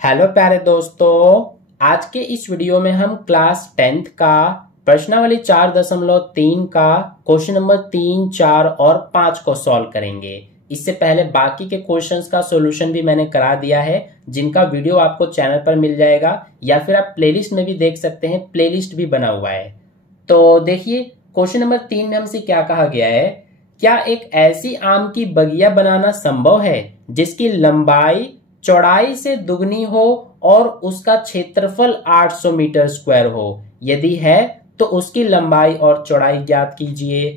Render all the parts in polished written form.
Hello प्यारे दोस्तों, आज के इस वीडियो में हम क्लास 10th का प्रश्नावली 4.3 का क्वेश्चन नंबर 3, 4 और 5 को सॉल्व करेंगे। इससे पहले बाकी के क्वेश्चंस का सॉल्यूशन भी मैंने करा दिया है, जिनका वीडियो आपको चैनल पर मिल जाएगा या फिर आप प्लेलिस्ट में भी देख सकते हैं। प्लेलिस्ट भी बना हुआ है। तो देखिए, क्वेश्चन नंबर 3 में हमसे क्या कहा गया है। क्या एक ऐसी आम की बगिया बनाना संभव है जिसकी लंबाई चौड़ाई से दुगनी हो और उसका क्षेत्रफल 800 मीटर स्क्वायर हो? यदि है तो उसकी लंबाई और चौड़ाई ज्ञात कीजिए।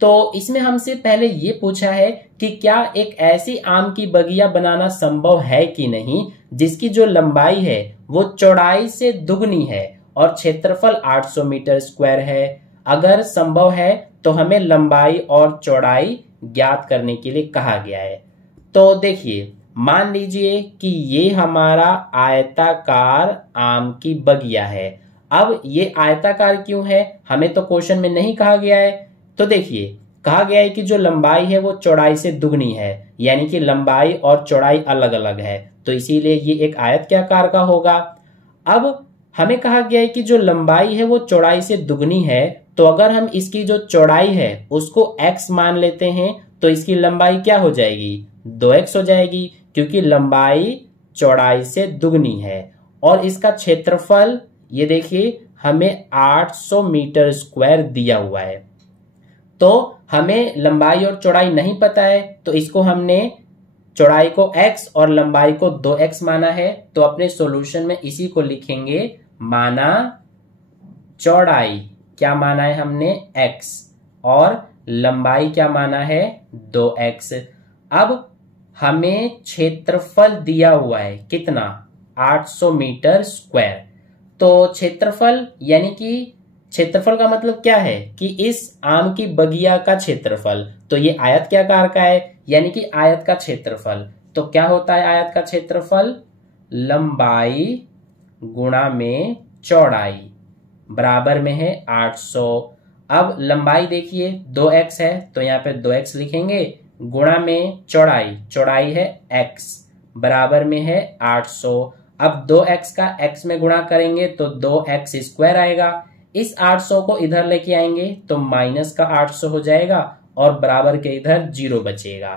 तो इसमें हमसे पहले ये पूछा है कि क्या एक ऐसी आम की बगिया बनाना संभव है कि नहीं जिसकी जो लंबाई है वो चौड़ाई से दुगनी है और क्षेत्रफल 800 मीटर स्क्वायर है। अगर संभव है तो हमें लंबाई और चौड़ाई ज्ञात करने के लिए कहा गया है। तो देखिए, मान लीजिए कि ये हमारा आयताकार आम की बगिया है। अब ये आयताकार क्यों है, हमें तो क्वेश्चन में नहीं कहा गया है। तो देखिए, कहा गया है कि जो लंबाई है वो चौड़ाई से दुगनी है, यानी कि लंबाई और चौड़ाई अलग अलग है, तो इसीलिए ये एक आयत के आकार का होगा। अब हमें कहा गया है कि जो लंबाई है वो चौड़ाई से दुगनी है, तो अगर हम इसकी जो चौड़ाई है उसको x मान लेते हैं तो इसकी लंबाई क्या हो जाएगी, 2x हो जाएगी, क्योंकि लंबाई चौड़ाई से दुगनी है। और इसका क्षेत्रफल ये देखिए हमें 800 मीटर स्क्वायर दिया हुआ है। तो हमें लंबाई और चौड़ाई नहीं पता है, तो इसको हमने चौड़ाई को x और लंबाई को 2x माना है। तो अपने सॉल्यूशन में इसी को लिखेंगे, माना चौड़ाई क्या माना है हमने, x, और लंबाई क्या माना है, 2x। अब हमें क्षेत्रफल दिया हुआ है कितना, 800 मीटर स्क्वायर। तो क्षेत्रफल यानी कि क्षेत्रफल का मतलब क्या है कि इस आम की बगिया का क्षेत्रफल, तो ये आयत के आकार का है, यानी कि आयत का क्षेत्रफल। तो क्या होता है आयत का क्षेत्रफल, लंबाई गुणा में चौड़ाई बराबर में है 800। अब लंबाई देखिए 2x है, तो यहाँ पे 2x लिखेंगे, गुणा में चौड़ाई, चौड़ाई है x, बराबर में है 800। अब 2x का x में गुणा करेंगे तो 2x स्क्वायर आएगा। इस 800 को इधर लेके आएंगे तो माइनस का 800 हो जाएगा और बराबर के इधर 0 बचेगा।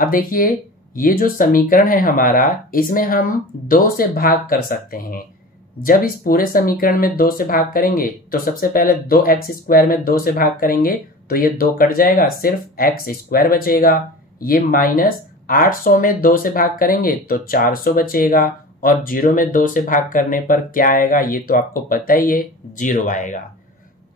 अब देखिए, ये जो समीकरण है हमारा, इसमें हम 2 से भाग कर सकते हैं। जब इस पूरे समीकरण में 2 से भाग करेंगे तो सबसे पहले 2x स्क्वायर में 2 से भाग करेंगे तो ये 2 कट जाएगा, सिर्फ x स्क्वायर बचेगा। ये माइनस 800 में 2 से भाग करेंगे तो 400 बचेगा, और 0 में 2 से भाग करने पर क्या आएगा ये तो आपको पता ही है, 0 आएगा।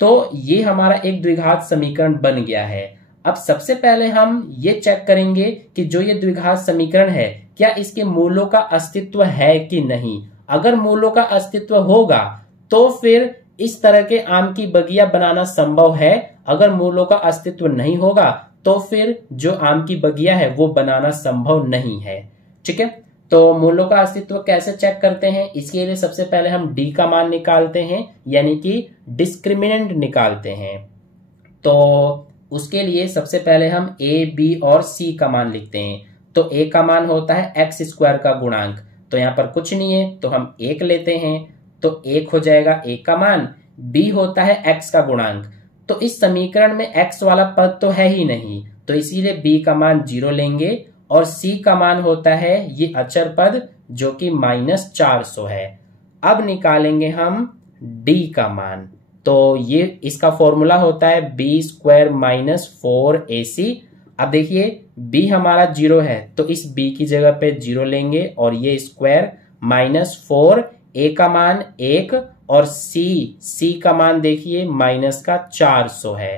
तो ये हमारा एक द्विघात समीकरण बन गया है। अब सबसे पहले हम ये चेक करेंगे कि जो ये द्विघात समीकरण है क्या इसके मूलों का अस्तित्व है कि नहीं। अगर मूलों का अस्तित्व होगा तो फिर इस तरह के आम की बगिया बनाना संभव है। अगर मूलों का अस्तित्व नहीं होगा तो फिर जो आम की बगिया है वो बनाना संभव नहीं है। ठीक है, तो मूलों का अस्तित्व कैसे चेक करते हैं, इसके लिए सबसे पहले हम d का मान निकालते हैं, यानी कि डिस्क्रिमिनेंट निकालते हैं। तो उसके लिए सबसे पहले हम a, b और c का मान लिखते हैं। तो a का मान होता है x स्क्वायर का गुणांक, तो यहाँ पर कुछ नहीं है तो हम 1 लेते हैं, तो 1 हो जाएगा a का मान। b होता है x का गुणांक, तो इस समीकरण में x वाला पद तो है ही नहीं, तो इसीलिए b का मान 0 लेंगे। और c का मान होता है ये अचर पद जो कि -400 है। अब निकालेंगे हम d का मान, तो ये इसका फॉर्मूला होता है b स्क्वायर माइनस 4ac। अब देखिए b हमारा 0 है तो इस b की जगह पे 0 लेंगे, और ये स्क्वायर -4, a का मान 1 और c का मान देखिए -400 है।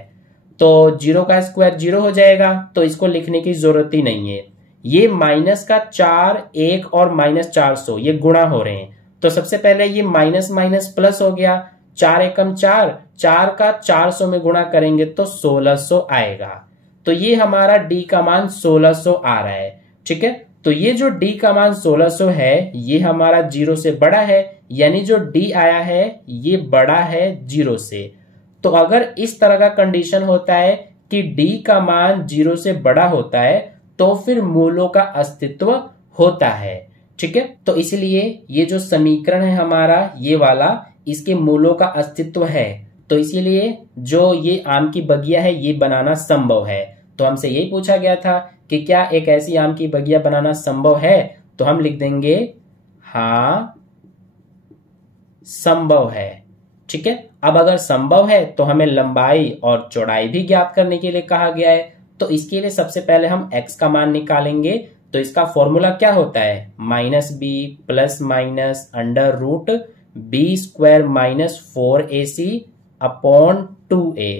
तो 0 का स्क्वायर 0 हो जाएगा, तो इसको लिखने की जरूरत ही नहीं है। ये -4, 1 और -400 ये गुणा हो रहे हैं, तो सबसे पहले ये माइनस माइनस प्लस हो गया, 4 एकम 4, 4 का 400 में गुणा करेंगे तो 1600 आएगा। तो ये हमारा d का मान 1600 आ रहा है। ठीक है, तो ये जो d का मान 1600 है ये हमारा 0 से बड़ा है, यानी जो d आया है ये बड़ा है 0 से। तो अगर इस तरह का कंडीशन होता है कि d का मान 0 से बड़ा होता है तो फिर मूलों का अस्तित्व होता है। ठीक है। तो इसलिए ये जो समीकरण है हमारा ये वाला, इसके मूलों का अस्तित्व है, तो इसीलिए जो ये आम की बगिया है ये बनाना संभव है। तो हमसे यही पूछा गया था कि क्या एक ऐसी आम की बगिया बनाना संभव है, तो हम लिख देंगे हाँ संभव है। ठीक है। अब अगर संभव है तो हमें लंबाई और चौड़ाई भी ज्ञात करने के लिए कहा गया है, तो इसके लिए सबसे पहले हम x का मान निकालेंगे। तो इसका फॉर्मूला क्या होता है, -b plus minus under root B square minus 4ac upon 2a।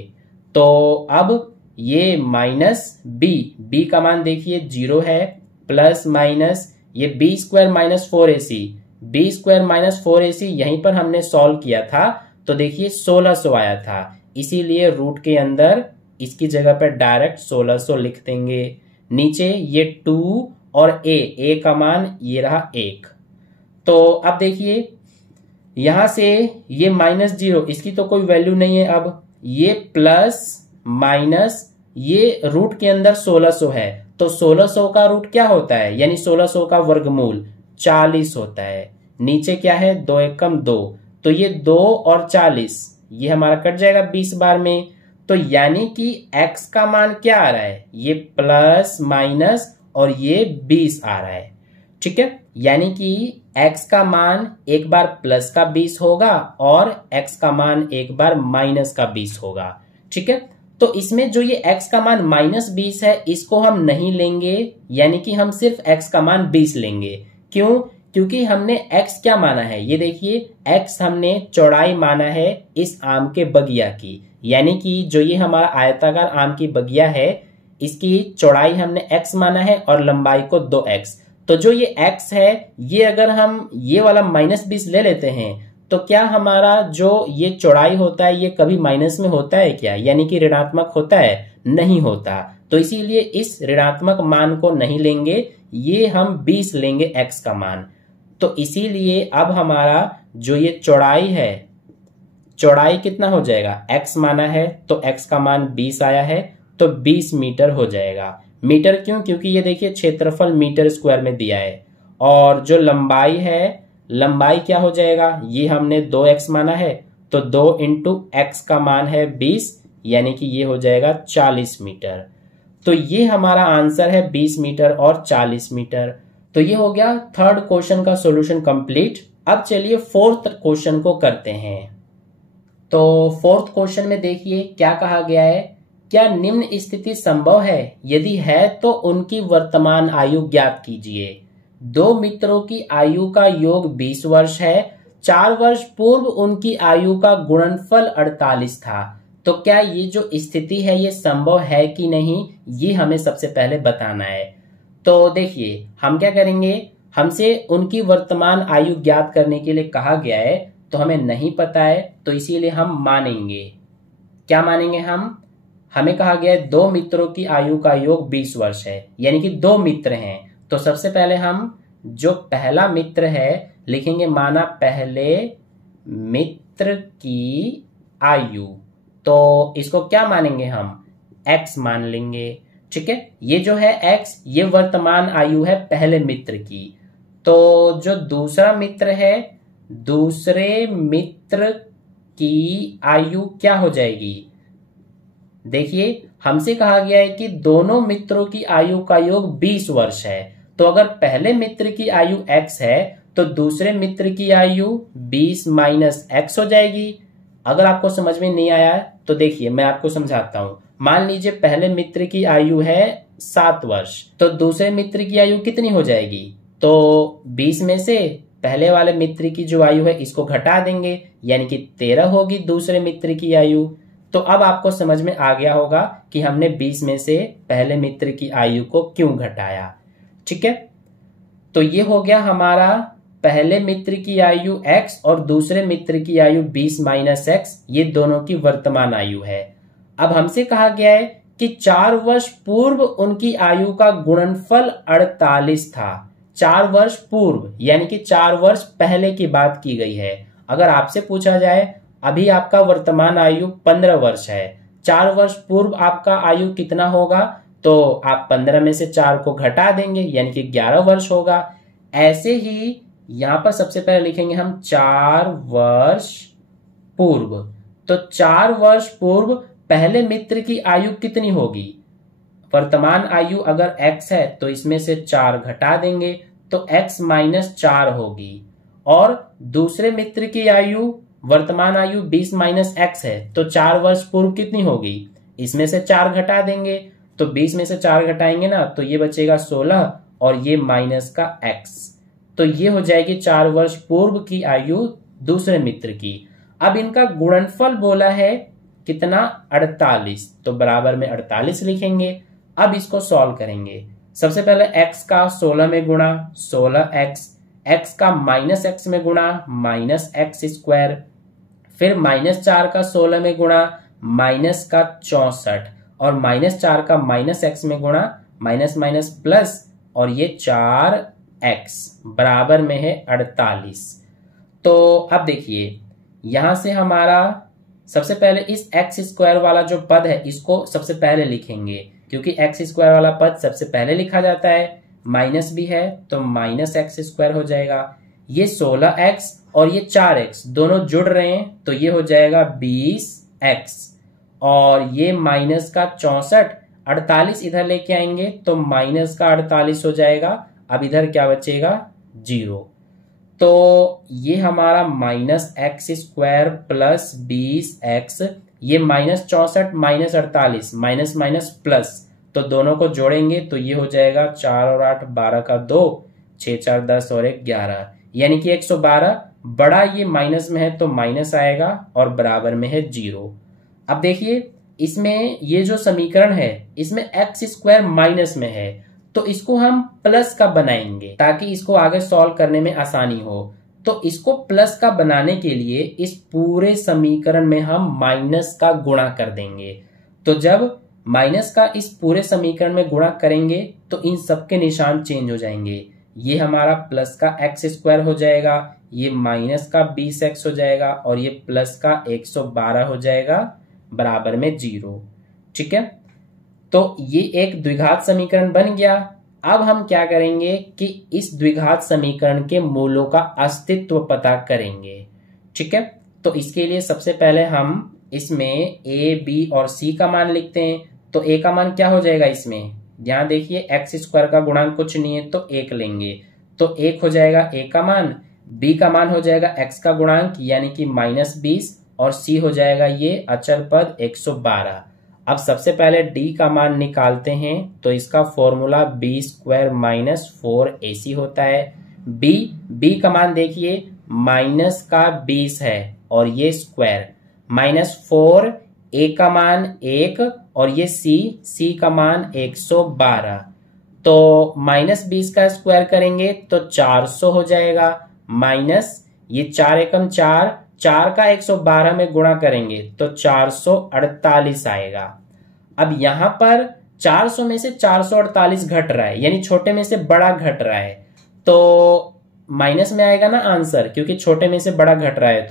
तो अब ये -b का मान देखिए 0 है, प्लस माइनस ये b square minus 4ac, b square minus 4ac यहीं पर हमने सॉल्व किया था, तो देखिए 1600 आया था, इसीलिए रूट के अंदर इसकी जगह पर डायरेक्ट 1600 लिख देंगे। नीचे ये 2 और a का मान ये रहा 1। तो अब देखिए यहां से ये -0 इसकी तो कोई वैल्यू नहीं है, अब ये प्लस माइनस ये रूट के अंदर 1600 है, तो 1600 का रूट क्या होता है, यानी 1600 का वर्गमूल 40 होता है। नीचे क्या है 2 एकम 2, तो ये 2 और 40 ये हमारा कट जाएगा 20 बार में। तो यानी कि x का मान क्या आ रहा है, ये प्लस माइनस और ये 20 आ रहा है। ठीक है। यानी कि x का मान एक बार प्लस का 20 होगा और x का मान एक बार माइनस का 20 होगा। ठीक है। तो इसमें जो ये x का मान -20 है इसको हम नहीं लेंगे, यानी कि हम सिर्फ x का मान 20 लेंगे। क्यों, क्योंकि हमने x क्या माना है, ये देखिए x हमने चौड़ाई माना है इस आम के बगिया की, यानी कि जो ये हमारा आयताकार आम की बगिया है इसकी चौड़ाई हमने x माना है और लंबाई को 2x। तो जो ये x है ये अगर हम ये वाला -20 ले लेते हैं तो क्या हमारा जो ये चौड़ाई होता है ये कभी माइनस में होता है क्या, यानी कि ऋणात्मक होता है, नहीं होता। तो इसीलिए इस ऋणात्मक मान को नहीं लेंगे, ये हम 20 लेंगे x का मान। तो इसीलिए अब हमारा जो ये चौड़ाई है, चौड़ाई कितना हो जाएगा, x माना है तो x का मान 20 आया है, तो 20 मीटर हो जाएगा। मीटर क्यों, क्योंकि ये देखिए क्षेत्रफल मीटर स्क्वायर में दिया है। और जो लंबाई है, लंबाई क्या हो जाएगा, ये हमने 2x माना है, तो 2 इंटू x का मान है 20, यानी कि ये हो जाएगा 40 मीटर। तो ये हमारा आंसर है 20 मीटर और 40 मीटर। तो ये हो गया थर्ड क्वेश्चन का सॉल्यूशन कंप्लीट। अब चलिए फोर्थ क्वेश्चन को करते हैं। तो फोर्थ क्वेश्चन में देखिए क्या कहा गया है, क्या निम्न स्थिति संभव है, यदि है तो उनकी वर्तमान आयु ज्ञात कीजिए। 2 मित्रों की आयु का योग 20 वर्ष है, 4 वर्ष पूर्व उनकी आयु का गुणनफल 48 था। तो क्या ये जो स्थिति है ये संभव है कि नहीं, ये हमें सबसे पहले बताना है। तो देखिए हम क्या करेंगे, हमसे उनकी वर्तमान आयु ज्ञात करने के लिए कहा गया है, तो हमें नहीं पता है, तो इसीलिए हम मानेंगे। क्या मानेंगे हम, हमें कहा गया है 2 मित्रों की आयु का योग 20 वर्ष है, यानी कि 2 मित्र हैं। तो सबसे पहले हम जो पहला मित्र है लिखेंगे, माना पहले मित्र की आयु, तो इसको क्या मानेंगे हम, x मान लेंगे। ठीक है। ये जो है x ये वर्तमान आयु है पहले मित्र की। तो जो दूसरा मित्र है, दूसरे मित्र की आयु क्या हो जाएगी, देखिए हमसे कहा गया है कि दोनों मित्रों की आयु का योग 20 वर्ष है, तो अगर पहले मित्र की आयु x है तो दूसरे मित्र की आयु 20 माइनस x हो जाएगी। अगर आपको समझ में नहीं आया तो देखिए मैं आपको समझाता हूं। मान लीजिए पहले मित्र की आयु है 7 वर्ष, तो दूसरे मित्र की आयु कितनी हो जाएगी, तो 20 में से पहले वाले मित्र की जो आयु है इसको घटा देंगे, यानी कि 13 होगी दूसरे मित्र की आयु। तो अब आपको समझ में आ गया होगा कि हमने 20 में से पहले मित्र की आयु को क्यों घटाया। ठीक है। तो ये हो गया हमारा पहले मित्र की आयु x और दूसरे मित्र की आयु 20 माइनस x, ये दोनों की वर्तमान आयु है। अब हमसे कहा गया है कि 4 वर्ष पूर्व उनकी आयु का गुणनफल 48 था। 4 वर्ष पूर्व यानी कि 4 वर्ष पहले की बात की गई है। अगर आपसे पूछा जाए अभी आपका वर्तमान आयु 15 वर्ष है, 4 वर्ष पूर्व आपका आयु कितना होगा, तो आप 15 में से 4 को घटा देंगे, यानी कि 11 वर्ष होगा। ऐसे ही यहां पर सबसे पहले लिखेंगे हम 4 वर्ष पूर्व। तो 4 वर्ष पूर्व पहले मित्र की आयु कितनी होगी? वर्तमान आयु अगर x है तो इसमें से 4 घटा देंगे तो x माइनस 4 होगी। और दूसरे मित्र की आयु, वर्तमान आयु 20 माइनस x है तो 4 वर्ष पूर्व कितनी होगी? इसमें से 4 घटा देंगे तो 20 में से 4 घटाएंगे ना तो ये बचेगा 16 और ये माइनस का x। तो ये हो जाएगी 4 वर्ष पूर्व की आयु दूसरे मित्र की। अब इनका गुणनफल बोला है कितना? 48। तो बराबर में 48 लिखेंगे। अब इसको सॉल्व करेंगे। सबसे पहले x का 16 में गुणा 16x, x का माइनस x में गुणा माइनस x स्क्वायर, फिर माइनस 4 का 16 में गुणा माइनस का 64 और माइनस 4 का माइनस x में गुणा माइनस माइनस प्लस और ये 4x बराबर में है 48। तो अब देखिए यहां से हमारा सबसे पहले इस x स्क्वायर वाला जो पद है इसको सबसे पहले लिखेंगे क्योंकि x स्क्वायर वाला पद सबसे पहले लिखा जाता है। माइनस भी है तो माइनस x स्क्वायर हो जाएगा। ये 16x और ये 4x दोनों जुड़ रहे हैं तो ये हो जाएगा 20x और ये माइनस का 64, 48 इधर लेके आएंगे तो माइनस का 48 हो जाएगा। अब इधर क्या बचेगा? 0। तो ये हमारा minus x square plus 20x, ये minus 64 minus 48 minus minus plus, तो दोनों को जोड़ेंगे तो ये हो जाएगा 4 और 8 12 का 2, 6 4 10 और 1 11, यानी कि 112। बड़ा ये माइनस में है तो माइनस आएगा और बराबर में है 0। अब देखिए इसमें ये जो समीकरण है इसमें एक्स स्क्वायर माइनस में है तो इसको हम प्लस का बनाएंगे ताकि इसको आगे सॉल्व करने में आसानी हो। तो इसको प्लस का बनाने के लिए इस पूरे समीकरण में हम माइनस का गुणा कर देंगे। तो जब माइनस का इस पूरे समीकरण में गुणा करेंगे तो इन सबके निशान चेंज हो जाएंगे। ये हमारा प्लस का एक्स स्क्वायर हो जाएगा, ये माइनस का 20x हो जाएगा और ये प्लस का 112 हो जाएगा बराबर में 0। ठीक है, तो ये एक द्विघात समीकरण बन गया। अब हम क्या करेंगे कि इस द्विघात समीकरण के मूलों का अस्तित्व पता करेंगे। ठीक है, तो इसके लिए सबसे पहले हम इसमें a, b और c का मान लिखते हैं। तो a का मान क्या हो जाएगा इसमें? यहां देखिए एक्स स्क्वायर का गुणांक कुछ नहीं है तो 1 लेंगे तो 1 हो जाएगा a का मान, b का मान हो जाएगा x का गुणांक यानी कि -20 और c हो जाएगा ये अचर पद 112। अब सबसे पहले d का मान निकालते हैं तो इसका formula b square minus 4ac होता है। b का मान देखिए माइनस का 20 है और ये स्क्वायर, -4, a का मान 1 और ये c का मान 112। तो -20 का स्क्वायर करेंगे तो 400 हो जाएगा, माइनस ये 4 एकम 4, 4 का 112 में गुणा करेंगे तो 448 आएगा। अब यहां पर 400 में से 448 घट रहा है यानी छोटे में से बड़ा घट रहा है तो माइनस में आएगा ना आंसर, क्योंकि छोटे में से बड़ा घट रहा है।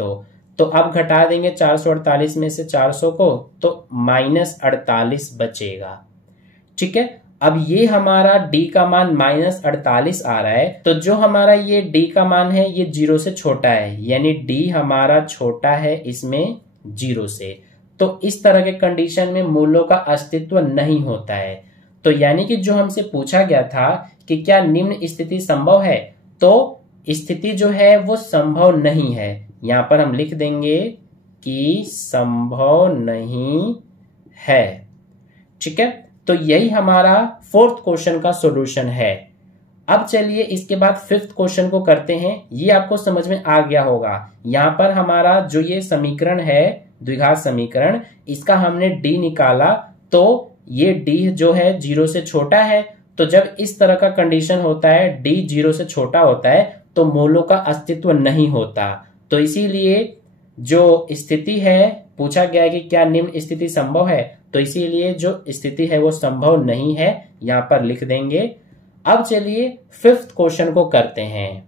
तो अब घटा देंगे 448 में से 400 को तो -48 बचेगा। ठीक है, अब ये हमारा d का मान -48 आ रहा है तो जो हमारा ये d का मान है ये 0 से छोटा है यानी d हमारा छोटा है इसमें 0 से। तो इस तरह के कंडीशन में मूलों का अस्तित्व नहीं होता है। तो यानी कि जो हमसे पूछा गया था कि क्या निम्न स्थिति संभव है, तो स्थिति जो है वो संभव नहीं है। यहां पर हम लिख देंगे कि संभव नहीं है। ठीक है, तो यही हमारा 4th क्वेश्चन का सॉल्यूशन है। अब चलिए इसके बाद 5th क्वेश्चन को करते हैं। ये आपको समझ में आ गया होगा। यहां पर हमारा जो ये समीकरण है द्विघात समीकरण, इसका हमने d निकाला तो ये d जो है 0 से छोटा है। तो जब इस तरह का कंडीशन होता है d 0 से छोटा होता है तो मूलों का अस्तित्व नहीं होता। तो इसीलिए जो स्थिति है पूछा गया है कि क्या निम्न स्थिति संभव है, तो इसीलिए जो स्थिति है वो संभव नहीं है, यहां पर लिख देंगे। अब चलिए 5th क्वेश्चन को करते हैं।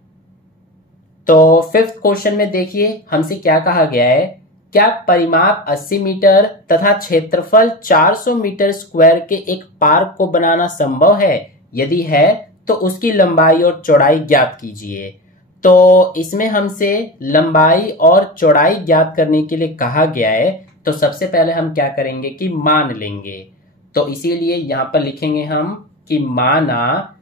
तो 5th क्वेश्चन में देखिए हमसे क्या कहा गया है, क्या परिमाप 80 मीटर तथा क्षेत्रफल 400 मीटर स्क्वायर के एक पार्क को बनाना संभव है? यदि है तो उसकी लंबाई और चौड़ाई ज्ञात कीजिए। तो इसमें हमसे लंबाई और चौड़ाई ज्ञात करने के लिए कहा गया है, तो सबसे पहले हम क्या करेंगे कि मान लेंगे। तो इसीलिए यहां पर लिखेंगे हम कि माना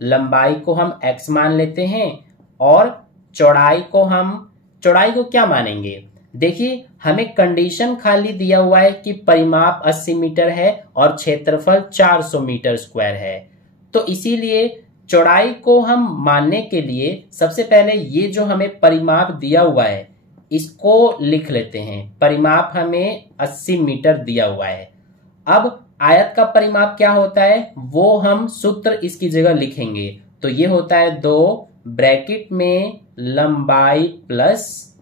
लंबाई को हम x मान लेते हैं और चौड़ाई को क्या मानेंगे। देखिए हमें कंडीशन खाली दिया हुआ है कि परिमाप 80 मीटर है और क्षेत्रफल 400 मीटर स्क्वायर है। तो इसीलिए चौड़ाई को हम मानने के लिए सबसे पहले ये जो हमें परिमाप दिया हुआ है इसको लिख लेते हैं। परिमाप हमें 80 मीटर दिया हुआ है। अब आयत का परिमाप क्या होता है वो हम सूत्र इसकी जगह लिखेंगे। तो ये होता है 2 ब्रैकेट में लंबाई प्लस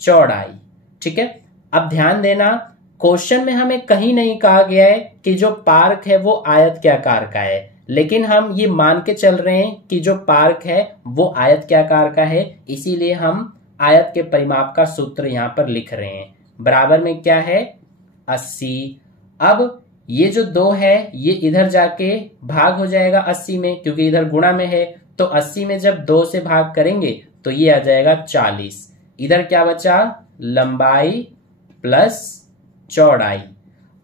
चौड़ाई। ठीक है, अब ध्यान देना क्वेश्चन में हमें कहीं नहीं कहा गया है कि जो पार्क है वो आयत के आकार का है, लेकिन हम ये मान के चल रहे हैं कि जो पार्क है वो आयत के आकार का है, इसीलिए हम आयत के परिमाप का सूत्र यहां पर लिख रहे हैं। बराबर में क्या है 80। अब ये जो 2 है ये इधर जाके भाग हो जाएगा 80 में, क्योंकि इधर गुणा में है। तो 80 में जब 2 से भाग करेंगे तो ये आ जाएगा 40। इधर क्या बचा लंबाई प्लस चौड़ाई।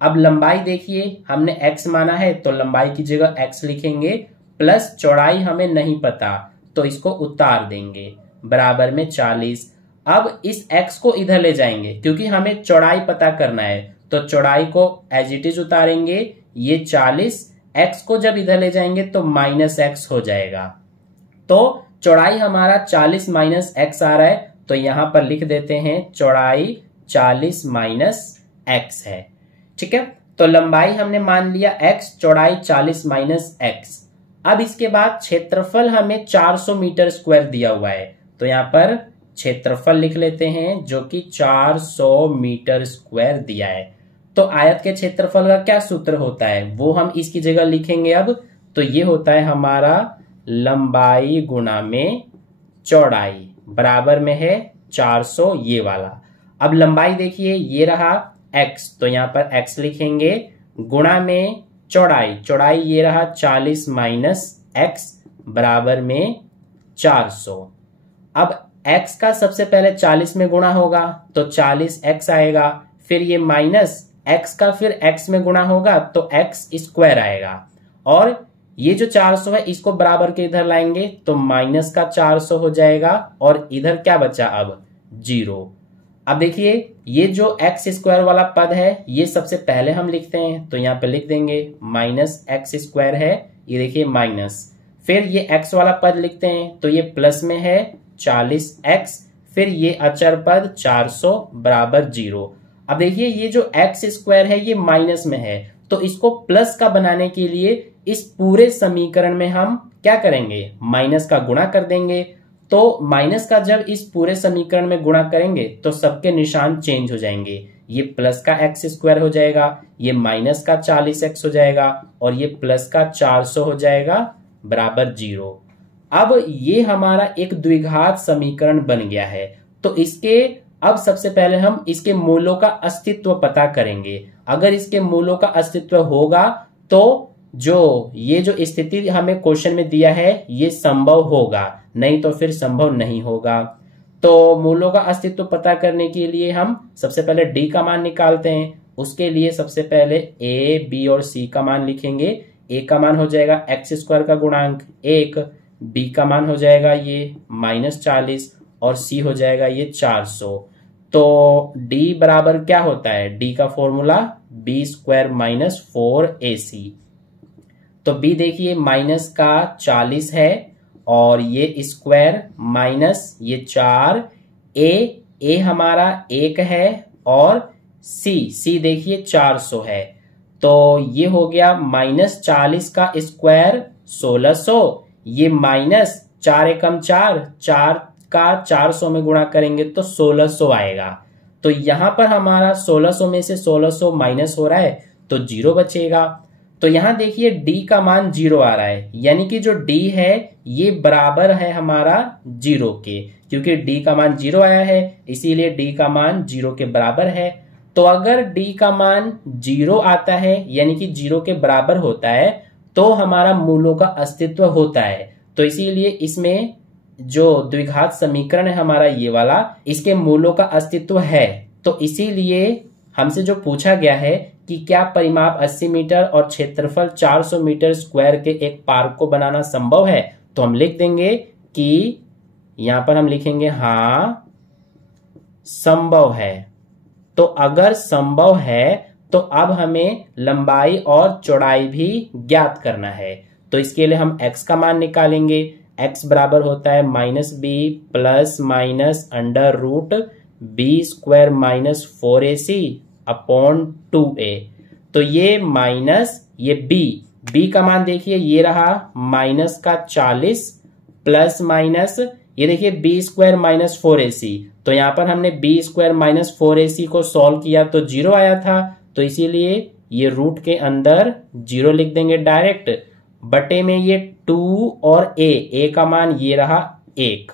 अब लंबाई देखिए हमने x माना है तो लंबाई की जगह x लिखेंगे, प्लस चौड़ाई हमें नहीं पता तो इसको उतार देंगे, बराबर में 40। अब इस x को इधर ले जाएंगे क्योंकि हमें चौड़ाई पता करना है, तो चौड़ाई को एज इट इज उतारेंगे। ये 40 x को जब इधर ले जाएंगे तो -x हो जाएगा। तो चौड़ाई हमारा 40 माइनस x आ रहा है, तो यहां पर लिख देते हैं चौड़ाई 40 माइनस x है। ठीक है, तो लंबाई हमने मान लिया x, चौड़ाई 40 माइनस x। अब इसके बाद क्षेत्रफल हमें 400 मीटर स्क्वायर दिया हुआ है, तो यहां पर क्षेत्रफल लिख लेते हैं जो कि 400 मीटर स्क्वायर दिया है। तो आयत के क्षेत्रफल का क्या सूत्र होता है वो हम इसकी जगह लिखेंगे। अब तो ये होता है हमारा लंबाई गुणा में चौड़ाई, बराबर में है 400 ये वाला। अब लंबाई देखिए ये रहा x, तो यहां पर x लिखेंगे, गुणा में चौड़ाई ये रहा 40 माइनस x, बराबर में 400। अब x का सबसे पहले 40 में गुणा होगा तो 40x आएगा, फिर ये माइनस x का फिर x में गुणा होगा तो x स्क्वायर आएगा, और ये जो 400 है इसको बराबर के इधर लाएंगे तो माइनस का 400 हो जाएगा, और इधर क्या बचा अब 0। अब देखिए ये जो x स्क्वायर वाला पद है ये सबसे पहले हम लिखते हैं, तो यहाँ पे लिख देंगे माइनस x स्क्वायर है, ये देखिए माइनस, फिर ये x वाला पद लिखते हैं तो ये प्लस में है 40x, फिर ये अचर पद 400 बराबर 0। अब देखिए ये जो x स्क्वायर है ये माइनस में है, तो इसको प्लस का बनाने के लिए इस पूरे समीकरण में हम क्या करेंगे माइनस का गुणा कर देंगे। तो माइनस का जब इस पूरे समीकरण में गुणा करेंगे तो सबके निशान चेंज हो जाएंगे, ये प्लस का x स्क्वायर हो जाएगा, ये माइनस का 40x हो जाएगा, और ये प्लस का 400 हो जाएगा, बराबर 0। अब ये हमारा एक द्विघात समीकरण बन गया है। तो इसके अब सबसे पहले हम इसके मूलों का अस्तित्व पता करेंगे। अगर इसके मूलों का अस्तित्व होगा तो ये जो स्थिति हमें क्वेश्चन में दिया है ये संभव होगा, नहीं तो फिर संभव नहीं होगा। तो मूलों का अस्तित्व पता करने के लिए हम सबसे पहले d का मान निकालते हैं। उसके लिए सबसे पहले a, b और c का मान लिखेंगे। a का मान हो जाएगा x स्क्वायर का गुणांक 1, b का मान हो जाएगा ये -40, और c हो जाएगा ये 400। तो d बराबर क्या होता है, d का formula b square minus 4ac। तो b देखिए माइनस का 40 है, और ये स्क्वायर माइनस ये 4, a हमारा 1 है, और c देखिए 400 है। तो ये हो गया -40 का स्क्वायर 1600, ये माइनस 4 एकम 4 का 400 में गुणा करेंगे तो 1600 आएगा। तो यहां पर हमारा 1600 में से 1600 माइनस हो रहा है तो 0 बचेगा। तो यहां देखिए d का मान 0 आ रहा है, यानी कि जो d है ये बराबर है हमारा 0 के, क्योंकि d का मान 0 आया है इसीलिए d का मान 0 के बराबर है। तो अगर d का मान 0 आता है यानी कि 0 के बराबर होता है तो हमारा मूलों का अस्तित्व होता है। तो इसीलिए इसमें जो द्विघात समीकरण है हमारा ये वाला, इसके मूलों का अस्तित्व है। तो इसीलिए हमसे जो पूछा गया है कि क्या परिमाप 80 मीटर और क्षेत्रफल 400 मीटर स्क्वायर के एक पार्क को बनाना संभव है, तो हम लिख देंगे कि यहां पर हम लिखेंगे हाँ संभव है। तो अगर संभव है तो अब हमें लंबाई और चौड़ाई भी ज्ञात करना है। तो इसके लिए हम x का मान निकालेंगे। x बराबर होता है -b plus minus under root B square minus 4ac upon 2a। तो ये माइनस ये b का मान देखिए ये रहा माइनस का 40 प्लस माइनस ये देखिए बी स्क्वायर माइनस 4ac। तो यहां पर हमने बी स्क्वायर माइनस 4ac को सॉल्व किया तो 0 आया था। तो इसीलिए ये रूट के अंदर 0 लिख देंगे डायरेक्ट, बटे में ये 2 और a का मान ये रहा 1।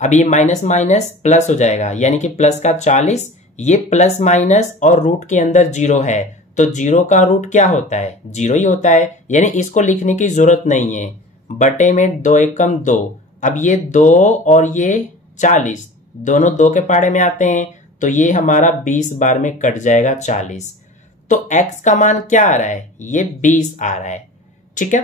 अब ये माइनस माइनस प्लस हो जाएगा, यानी कि प्लस का 40, ये प्लस माइनस और रूट के अंदर 0 है, तो 0 का रूट क्या होता है 0 ही होता है, यानी इसको लिखने की जरूरत नहीं है। बटे में 2 एकम 2। अब ये 2 और ये 40 दोनों 2 के पहाड़े में आते हैं, तो ये हमारा 20 बार में कट जाएगा 40। तो x का मान क्या आ रहा है, ये 20 आ रहा है। ठीक है,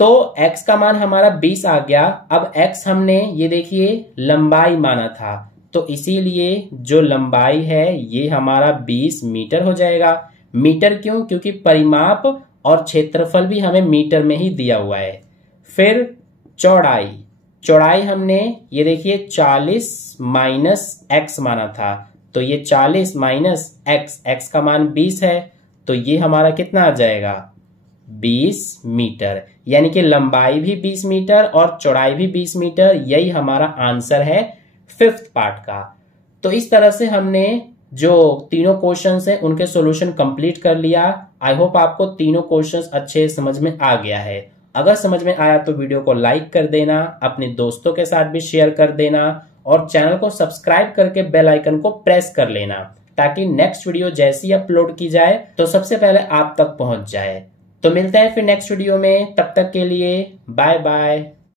तो x का मान हमारा 20 आ गया। अब x हमने ये देखिए लंबाई माना था, तो इसीलिए जो लंबाई है ये हमारा 20 मीटर हो जाएगा। मीटर क्यों, क्योंकि परिमाप और क्षेत्रफल भी हमें मीटर में ही दिया हुआ है। फिर चौड़ाई हमने ये देखिए 40 माइनस x माना था, तो ये 40 माइनस x का मान 20 है, तो ये हमारा कितना आ जाएगा 20 मीटर, यानी कि लंबाई भी 20 मीटर और चौड़ाई भी 20 मीटर। यही हमारा आंसर है 5th पार्ट का। तो इस तरह से हमने जो तीनों क्वेश्चंस हैं उनके सॉल्यूशन कंप्लीट कर लिया। आई होप आपको तीनों क्वेश्चंस अच्छे समझ में आ गया है। अगर समझ में आया तो वीडियो को लाइक कर देना, अपने दोस्तों के साथ भी शेयर कर देना और चैनल को सब्सक्राइब करके बेल आइकन को प्रेस कर लेना, ताकि नेक्स्ट वीडियो जैसी अपलोड की जाए तो सबसे पहले आप तक पहुंच जाए। तो मिलते हैं फिर नेक्स्ट वीडियो में, तब तक के लिए बाय बाय।